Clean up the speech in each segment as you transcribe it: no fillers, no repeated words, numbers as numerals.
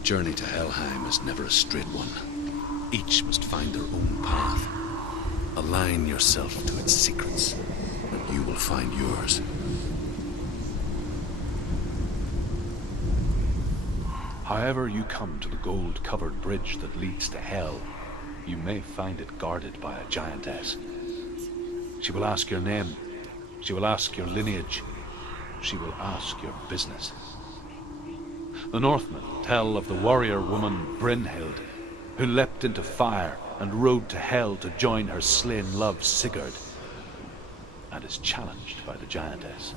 The journey to Helheim is never a straight one. Each must find their own path. Align yourself to its secrets, and you will find yours. However you come to the gold-covered bridge that leads to Hell, you may find it guarded by a giantess. She will ask your name. She will ask your lineage. She will ask your business. The Northmen tell of the warrior woman Brynhild, who leapt into fire and rode to Hell to join her slain love Sigurd, and is challenged by the giantess.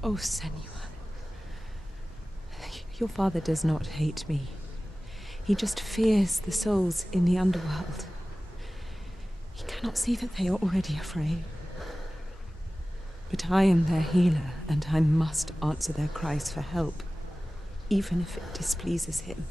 Oh, Senua. Your father does not hate me. He just fears the souls in the underworld. He cannot see that they are already afraid. But I am their healer, and I must answer their cries for help, even if it displeases him.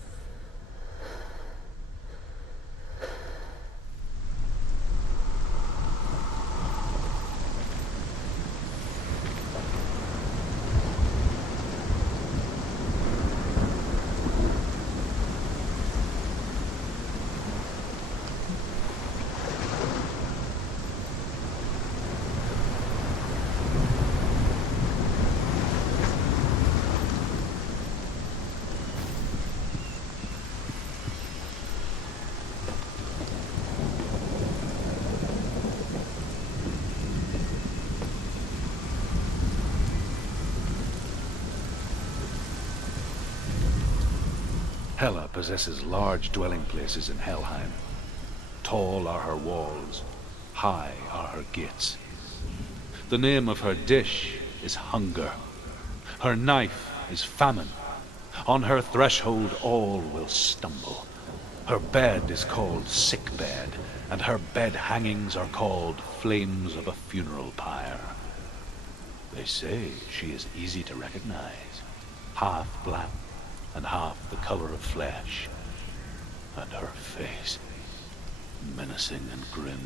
Hela possesses large dwelling places in Helheim. Tall are her walls, high are her gates. The name of her dish is hunger. Her knife is famine. On her threshold all will stumble. Her bed is called sick bed, and her bed hangings are called flames of a funeral pyre. They say she is easy to recognize, half black and half the color of flesh, and her face, menacing and grim.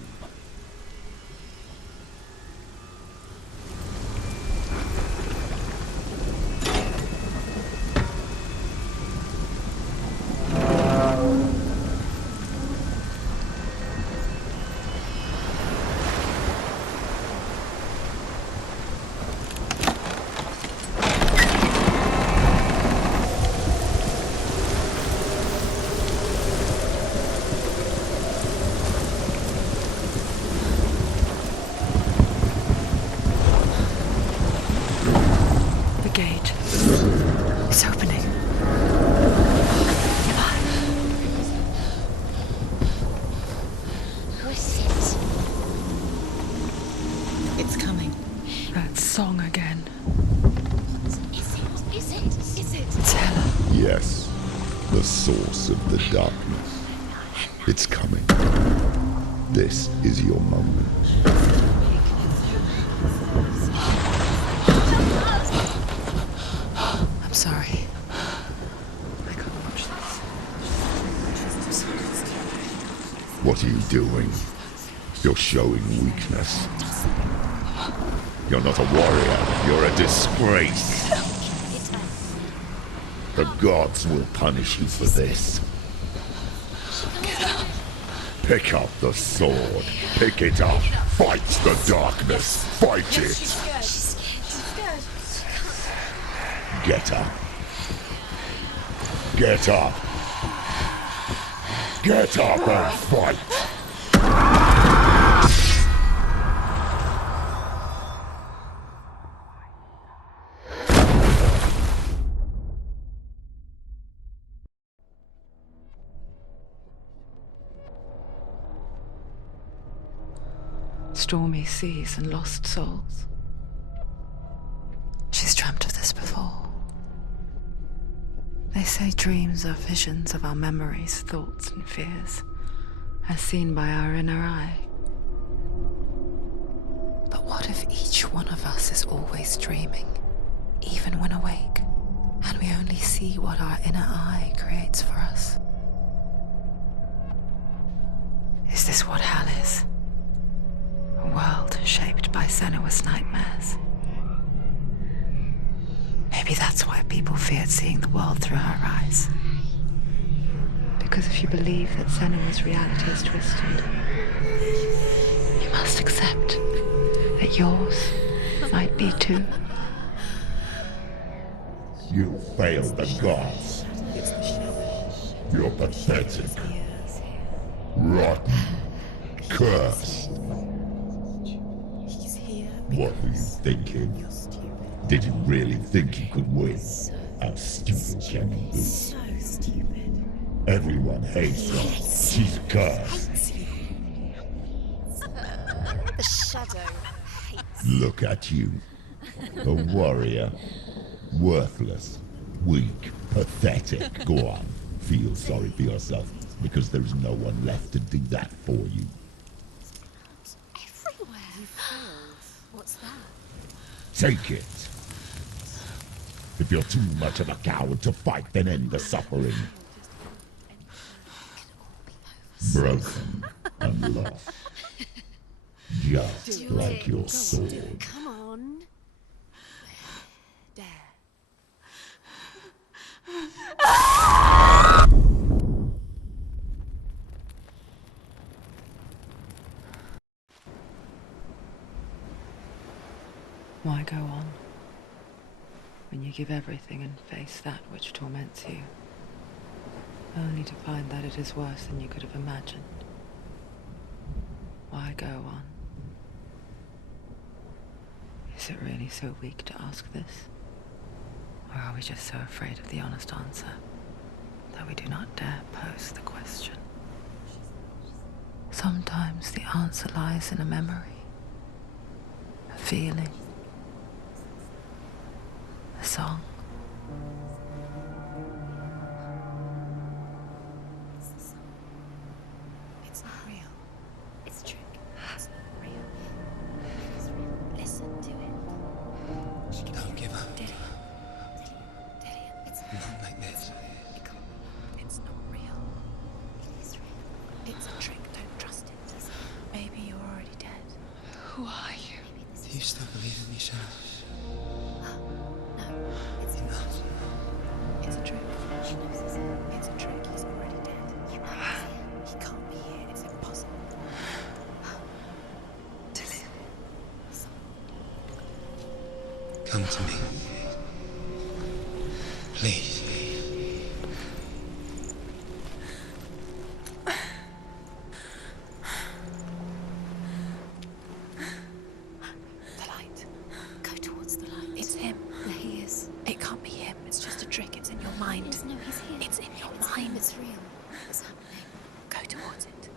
Yes, the source of the darkness. It's coming. This is your moment. I'm sorry. I can't watch this. What are you doing? You're showing weakness. You're not a warrior. You're a disgrace. The gods will punish you for this. Pick up the sword. Pick it up. Fight the darkness. Fight it. Get up. Get up. Get up and fight. Stormy seas and lost souls. She's dreamt of this before. They say dreams are visions of our memories, thoughts and fears, as seen by our inner eye. But what if each one of us is always dreaming, even when awake, and we only see what our inner eye creates for us? Is this what hell is? A world shaped by Senua's nightmares. Maybe that's why people feared seeing the world through her eyes. Because if you believe that Senua's reality is twisted, you must accept that yours might be too. You failed the gods. You're pathetic. Rotten. Cursed. What were you thinking? Did you really think you could win? How stupid can you be? So stupid. Everyone hates her. She's cursed. The shadow hates. Look at you. A warrior. Worthless. Weak. Pathetic. Go on. Feel sorry for yourself, because there's no one left to do that for you. Everywhere. You failed. What's that? Take it. If you're too much of a coward to fight, then end the suffering. Broken and lost. Just like your sword. Come on. There. Why go on when you give everything and face that which torments you, only to find that it is worse than you could have imagined? Why go on? Is it really so weak to ask this? Or are we just so afraid of the honest answer that we do not dare pose the question? Sometimes the answer lies in a memory, a feeling, a song. It's not real. It's a trick. It's not real. It's real. Listen to it. Don't give up. Did it. It's Not like this. It's not real. It is real. It's a trick. Don't trust Who are you? Do you still believe in me, Shadows? No, it's Enough. It's a trick. She knows it's a trick. He's already dead. You know he's here. He can't be here. It's impossible. Tilly. Come to me. Please. The light. Go towards the light. It's him. There he is. It can't be him. It's just a trick. It's in your mind. No, he's here. It's in your mind. It's real. It's happening. Go towards it.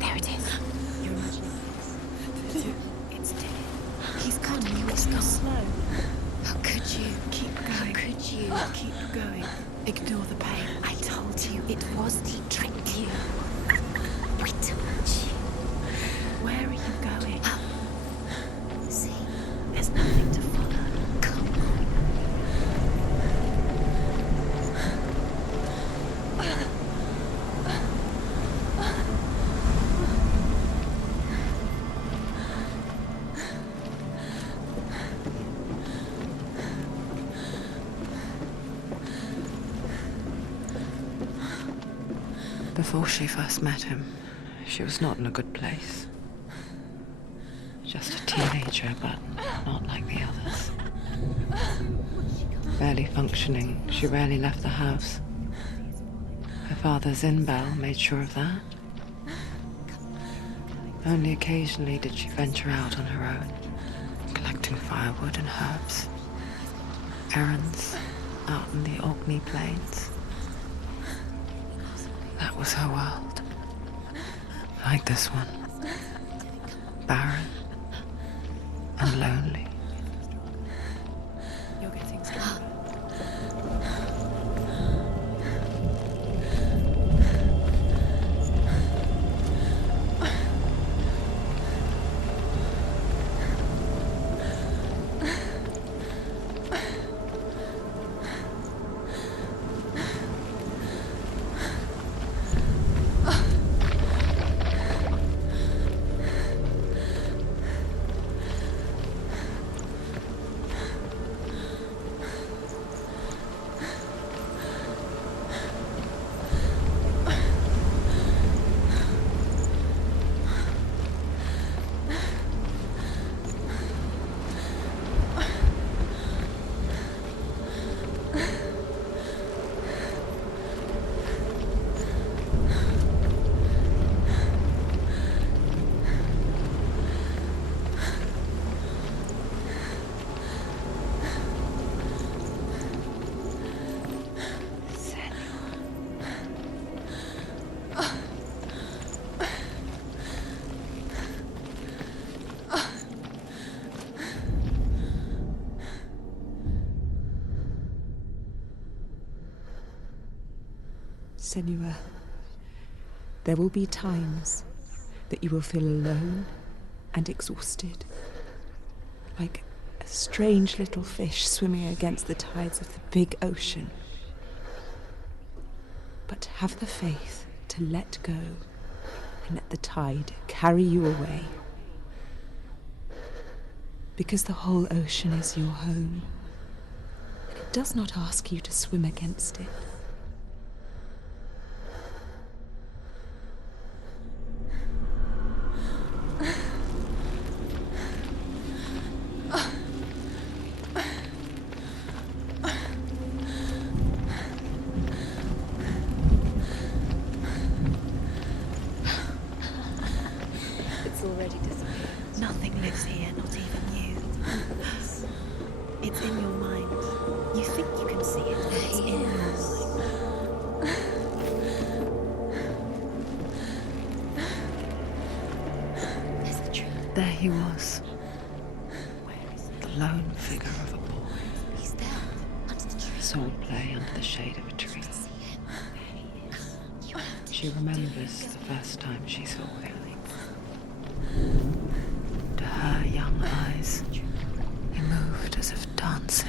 There it is. You're imagining this. It's dead. He's gone. He's gone. Slow. How could you? Keep going. How could you? Keep going. Ignore the pain. I told you it was to trick you. We told you. Where are you going? Up. See, there's nothing to follow. Come on. Before she first met him, she was not in a good place. Just a teenager, but not like the others. Barely functioning, she rarely left the house. Her father's in-bell made sure of that. Only occasionally did she venture out on her own, collecting firewood and herbs. Errands out in the Orkney plains. That was her world. Like this one. Barren and lonely. You're getting stronger. Senua, there will be times that you will feel alone and exhausted, like a strange little fish swimming against the tides of the big ocean. But have the faith to let go and let the tide carry you away. Because the whole ocean is your home, and it does not ask you to swim against it. It's already disappeared. Nothing lives here, not even you. It's in your mind. You think you can see it, but it's in your mind. There's the tree. There he was, the lone figure of a boy. He's there, under the tree. Saw play under the shade of a tree. You have to She remembers the first time she saw him. To her young eyes, he moved as if dancing,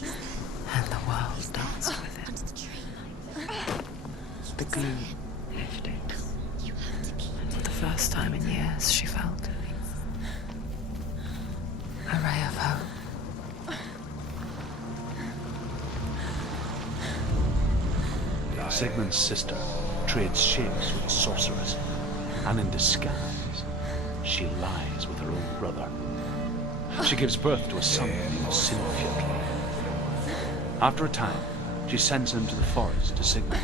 and the world danced with him. The gloom lifted, and for the first time in years she felt a ray of hope. Sigmund's sister trades shapes with the sorceress, and in disguise, she lies with her own brother. She gives birth to a son named Senua. After a time, she sends him to the forest to Sigmund.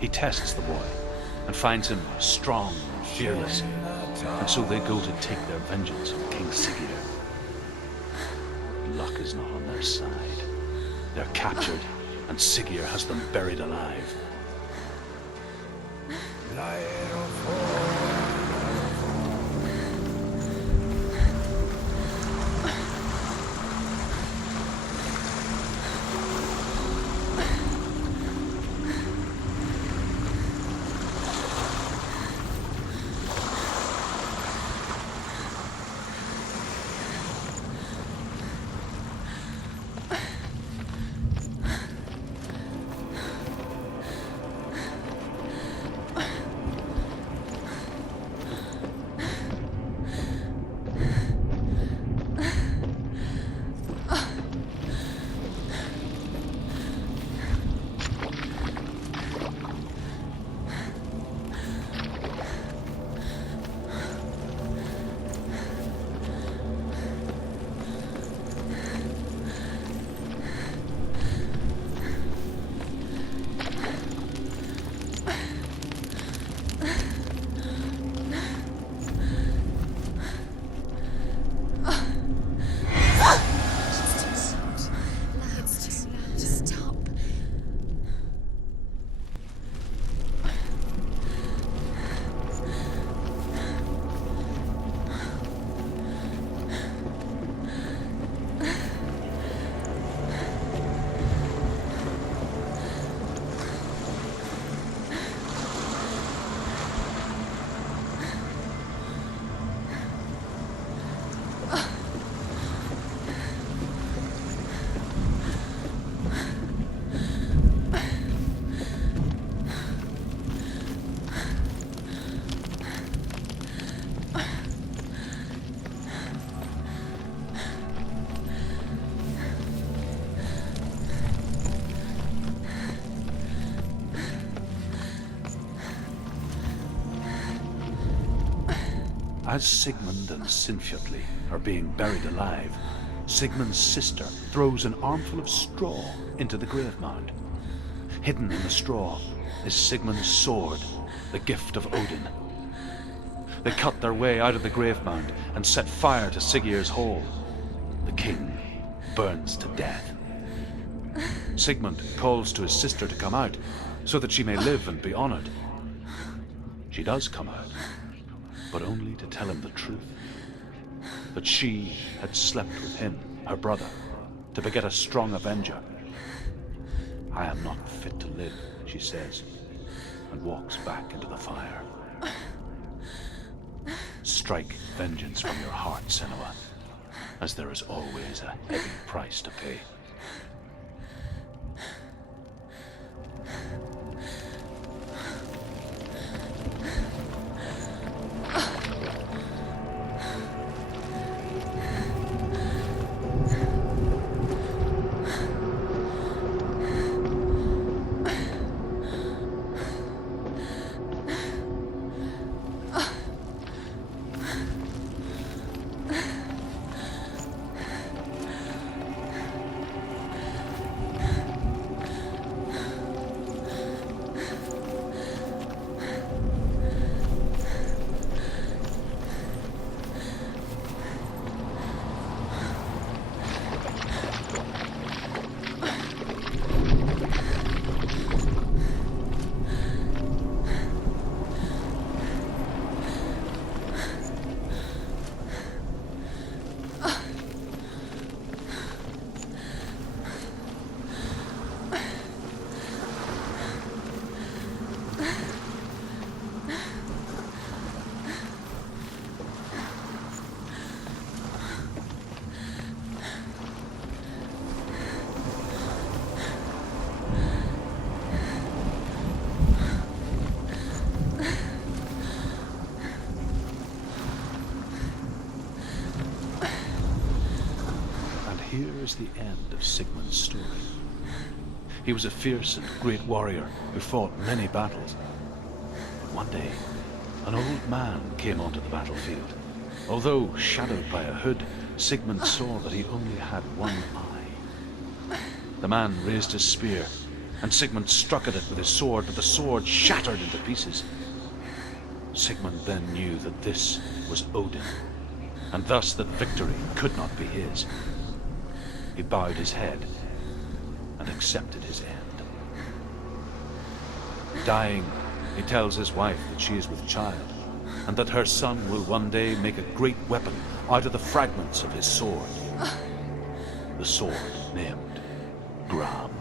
He tests the boy and finds him strong and fearless, and so they go to take their vengeance on King Sigurd. Luck is not on their side. They're captured, and Sigurd has them buried alive. As Sigmund and Sinfjotli are being buried alive, Sigmund's sister throws an armful of straw into the grave mound. Hidden in the straw is Sigmund's sword, the gift of Odin. They cut their way out of the grave mound and set fire to Sigurd's hall. The king burns to death. Sigmund calls to his sister to come out so that she may live and be honored. She does come out, but only to tell him the truth. That she had slept with him, her brother, to beget a strong avenger. I am not fit to live, she says, and walks back into the fire. strike vengeance from your heart, Senua, as there is always a heavy price to pay. Here is the end of Sigmund's story. He was a fierce and great warrior who fought many battles. But one day, an old man came onto the battlefield. Although shadowed by a hood, Sigmund saw that he only had one eye. The man raised his spear, and Sigmund struck at it with his sword, but the sword shattered into pieces. Sigmund then knew that this was Odin, and thus that victory could not be his. He bowed his head and accepted his end. Dying, he tells his wife that she is with child, and that her son will one day make a great weapon out of the fragments of his sword. The sword named Gramr.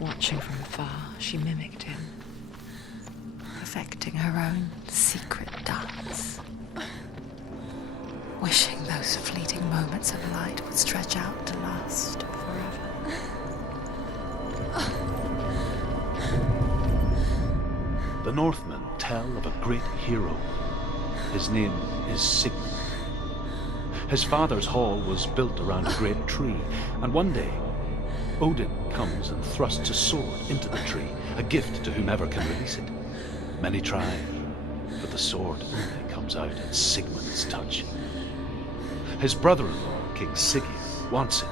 Watching from afar, she mimicked him, perfecting her own secret dance, wishing those fleeting moments of light would stretch out to last forever. The Northmen tell of a great hero. His name is Sigmund. His father's hall was built around a great tree, and one day Odin comes and thrusts a sword into the tree, a gift to whomever can release it. Many try, but the sword only comes out at Sigmund's touch. His brother-in-law, King Siggeir, wants it,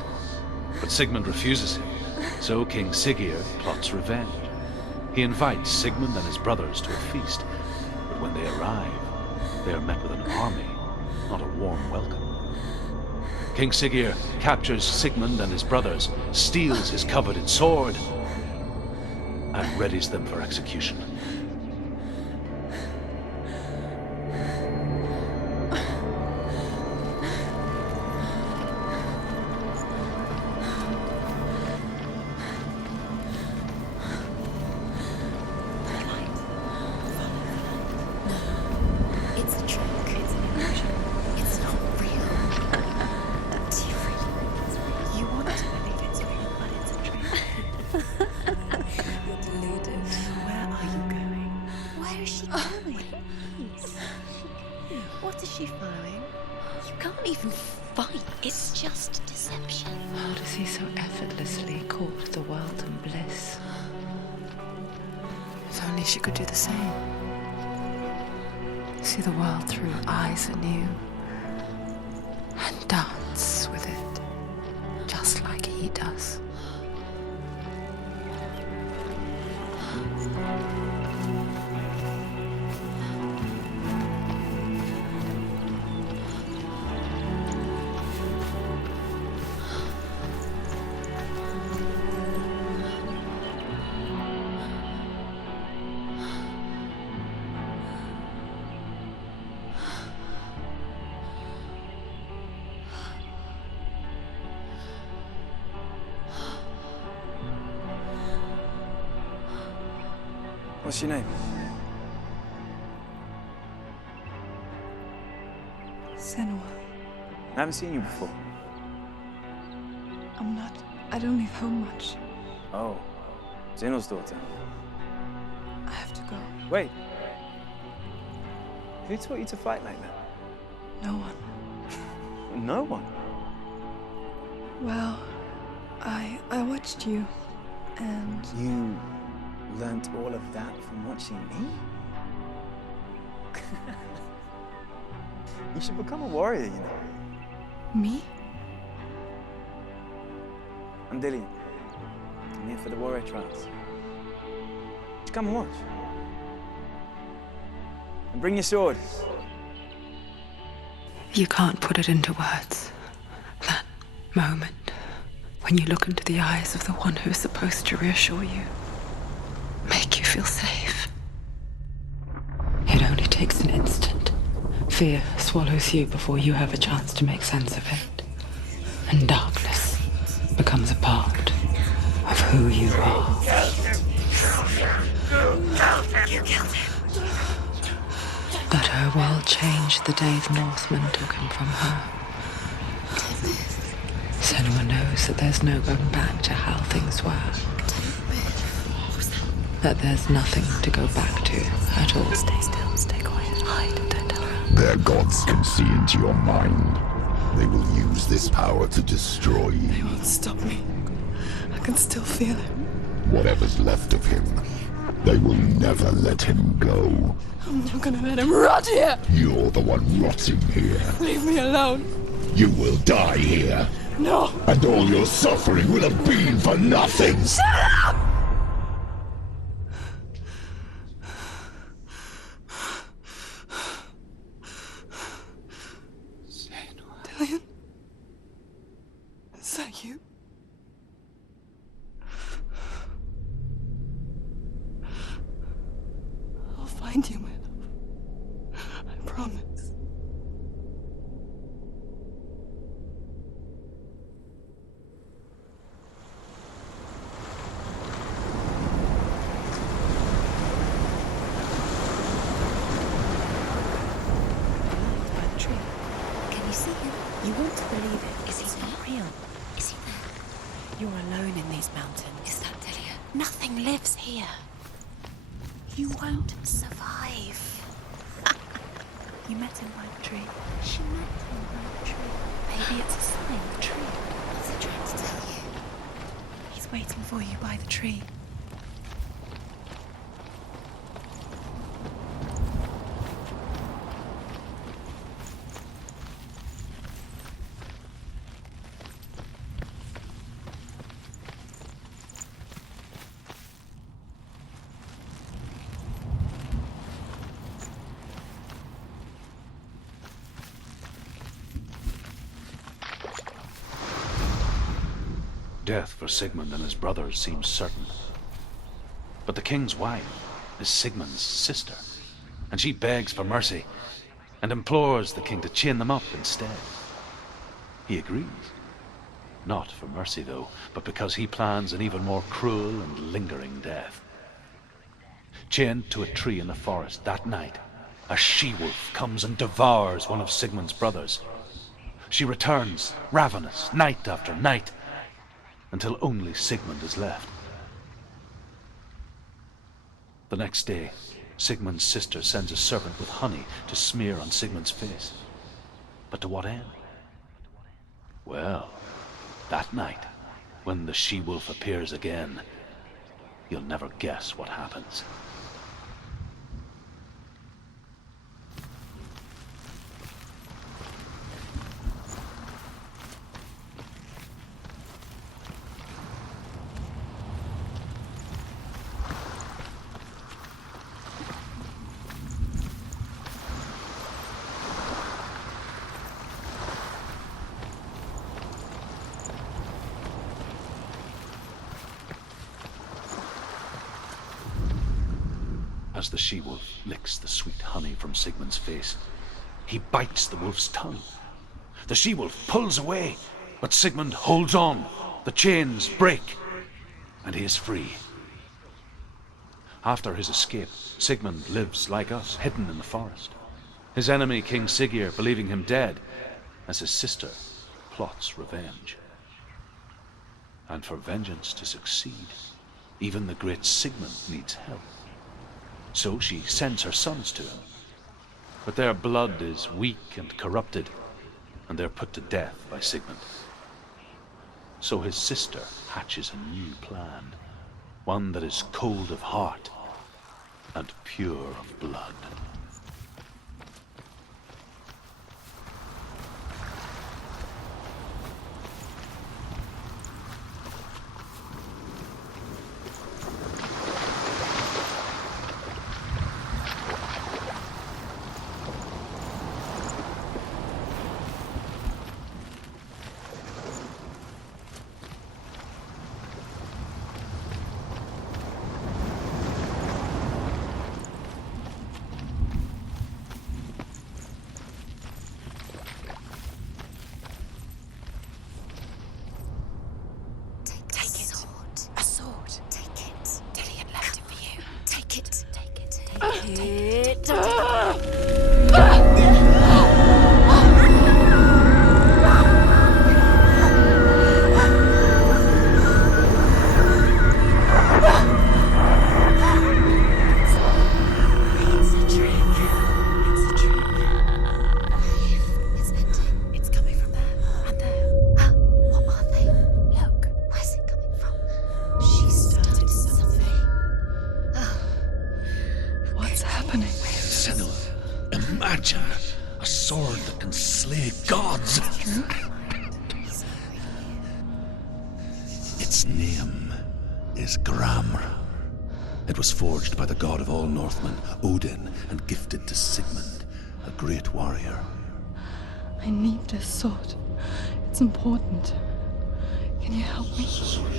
but Sigmund refuses him, so King Siggeir plots revenge. He invites Sigmund and his brothers to a feast, but when they arrive, they are met with an army, not a warm welcome. King Siggeir captures Sigmund and his brothers, steals his coveted sword, and readies them for execution. It's a trick. It's an illusion. It's not real. Do you really? You want to believe it's real, but it's a trick. You're deluded. Where are you going? Where is she going? Please. What is she following? You can't even fight. It's just deception. How does he so effortlessly court the world and bliss? If only she could do the same. See the world through eyes anew and dance with it, just like he does. What's your name? Senua. I haven't seen you before. I don't leave home much. Oh, Zenua's daughter. I have to go. Wait. Who taught you to fight like that? No one. No one. Well, I watched you, and You learnt all of that from watching me? You should become a warrior, you know. me? I'm Dillian. I'm here for the warrior trials. Just come and watch. And bring your sword. You can't put it into words. That moment when you look into the eyes of the one who is supposed to reassure you, make you feel safe. It only takes an instant. Fear swallows you before you have a chance to make sense of it. And darkness becomes a part of who you are. You killed him. But her world changed the day the Northmen took him from her. Senua knows that there's no going back to how things were. That there's nothing to go back to at all. Stay still, stay quiet, hide, don't tell her. Their gods can see into your mind. They will use this power to destroy you. They won't stop me. I can still feel it. Whatever's left of him, they will never let him go. I'm not gonna let him rot here. You're the one rotting here. Leave me alone. You will die here. No. And all your suffering will have been for nothing. Shut up! Dillian? Is that you? I'll find you, my love. I promise. Can you see him? You want to believe it. Is he not real? Is he there? You're alone in these mountains. Is that Dillian? Nothing lives here. You won't survive. You met him by the tree. She met him by the tree. Maybe it's a sign, the tree. What's he trying to tell you? He's waiting for you by the tree. Death for Sigmund and his brothers seems certain. But the king's wife is Sigmund's sister, and she begs for mercy and implores the king to chain them up instead. He agrees. Not for mercy, though, but because he plans an even more cruel and lingering death. Chained to a tree in the forest that night, a she-wolf comes and devours one of Sigmund's brothers. She returns, ravenous, night after night, until only Sigmund is left. The next day, Sigmund's sister sends a servant with honey to smear on Sigmund's face. But to what end? Well, that night, when the she-wolf appears again, you'll never guess what happens. As the she-wolf licks the sweet honey from Sigmund's face, he bites the wolf's tongue. The she-wolf pulls away, but Sigmund holds on. The chains break, and he is free. After his escape, Sigmund lives like us, hidden in the forest. His enemy, King Siggeir, believing him dead, as his sister plots revenge. And for vengeance to succeed, even the great Sigmund needs help. So she sends her sons to him. But their blood is weak and corrupted, and they're put to death by Sigmund. So his sister hatches a new plan, one that is cold of heart and pure of blood. Imagine a sword that can slay gods. Its name is Gramr. It was forged by the god of all Northmen, Odin, and gifted to Sigmund, a great warrior. I need this sword. It's important. Can you help me?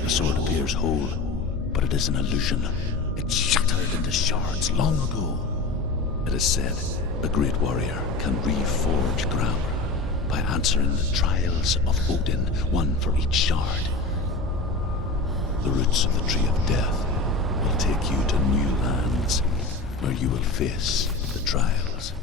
The sword appears whole, but it is an illusion. It shattered into shards long ago. It is said a great warrior can reforge Gramr by answering the trials of Odin, one for each shard. The roots of the Tree of Death will take you to new lands where you will face the trials.